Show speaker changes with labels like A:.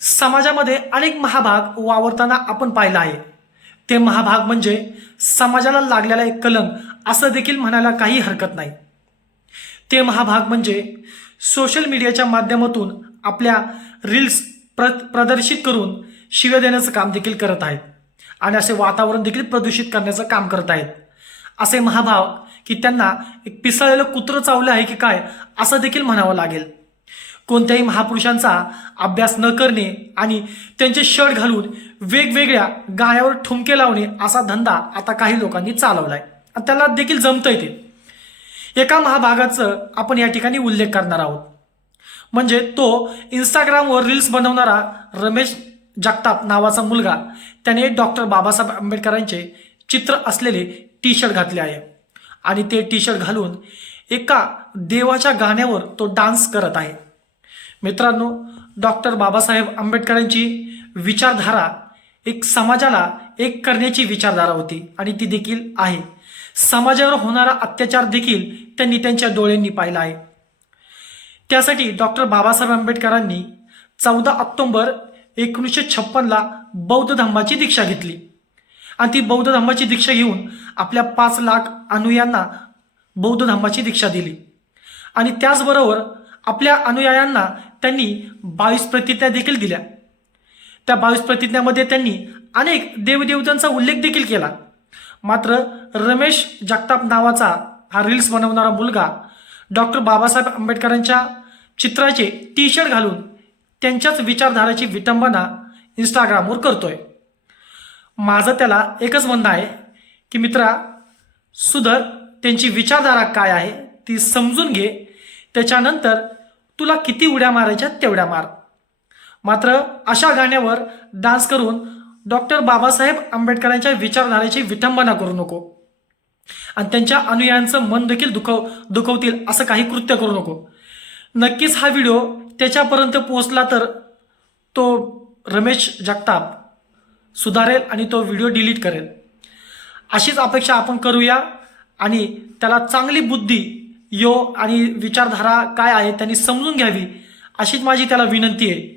A: समाजामध्ये अनेक महाभाग वावरताना आपण पाहिलं आहे. ते महाभाग म्हणजे समाजाला लागलेला एक कलंक असं देखील म्हणायला काही हरकत नाही. ते महाभाग म्हणजे सोशल मीडियाच्या माध्यमातून आपल्या रील्स प्र प्रदर्शित करून शिव्या देण्याचं काम देखील करत आहेत. आणि असे वातावरण देखील प्रदूषित करण्याचं काम करत आहेत. असे महाभाव की त्यांना एक पिसळलेलं कुत्रं चावलं आहे की काय असं देखील म्हणावं लागेल. कोणत्याही महापुरुषांचा अभ्यास न करणे आणि त्यांचे शर्ट घालून वेगवेगळ्या गाळ्यावर ठुमके लावणे असा धंदा आता काही लोकांनी चालवलाय. आणि त्याला देखील जमतंय येते एका महाभागाचं आपण या ठिकाणी उल्लेख करणार आहोत. म्हणजे तो इंस्टाग्रामवर रील्स बनवणारा रमेश जगताप नावाचा मुलगा त्याने डॉक्टर बाबासाहेब आंबेडकरांचे चित्र असलेले टी शर्ट घातले आहे. आणि ते टी शर्ट घालून एका देवाच्या गाण्यावर तो डान्स करत आहे. मित्रांनो डॉक्टर बाबासाहेब आंबेडकरांची विचारधारा एक समाजाला एक करण्याची विचारधारा होती आणि ती देखील आहे. समाजावर होणारा अत्याचार देखील त्यांनी त्यांच्या डोळ्यांनी पाहिला आहे. त्यासाठी डॉक्टर बाबासाहेब आंबेडकरांनी चौदा ऑक्टोंबर एकोणीसशे छप्पनला बौद्ध धम्माची दीक्षा घेतली. आणि ती बौद्ध धम्माची दीक्षा घेऊन आपल्या पाच लाख अनुयांना बौद्ध धम्माची दीक्षा दिली. आणि त्याचबरोबर आपल्या अनुयायांना त्यांनी बावीस प्रतिज्ञा देखील दिल्या. त्या बावीस प्रतिज्ञामध्ये त्यांनी अनेक देवदेवतांचा उल्लेख देखील केला. मात्र रमेश जगताप नावाचा हा रील्स बनवणारा मुलगा डॉक्टर बाबासाहेब आंबेडकरांच्या चित्राचे टी शर्ट घालून त्यांच्याच विचारधाराची विटंबना इंस्टाग्रामवर करतोय. माझं त्याला एकच म्हणणं आहे की मित्रा सुधर त्यांची विचारधारा काय आहे ती समजून घे. त्याच्यानंतर तुला किती उड्या मारायच्या तेवढ्या मार. मात्र अशा गाण्यावर डान्स करून डॉक्टर बाबासाहेब आंबेडकरांच्या विचारधारेची विटंबना करू नको. आणि त्यांच्या अनुयायांचं मन देखील दुखव दुखवतील असं काही कृत्य करू नको. नक्कीच हा व्हिडिओ त्याच्यापर्यंत पोहोचला तर तो रमेश जगताप सुधारेल आणि तो व्हिडिओ डिलीट करेल. अशीच अपेक्षा आपण करूया आणि त्याला चांगली बुद्धी यो आणि विचारधारा काय आहे त्यांनी समजून घ्यावी अशीच माझी त्याला विनंती आहे.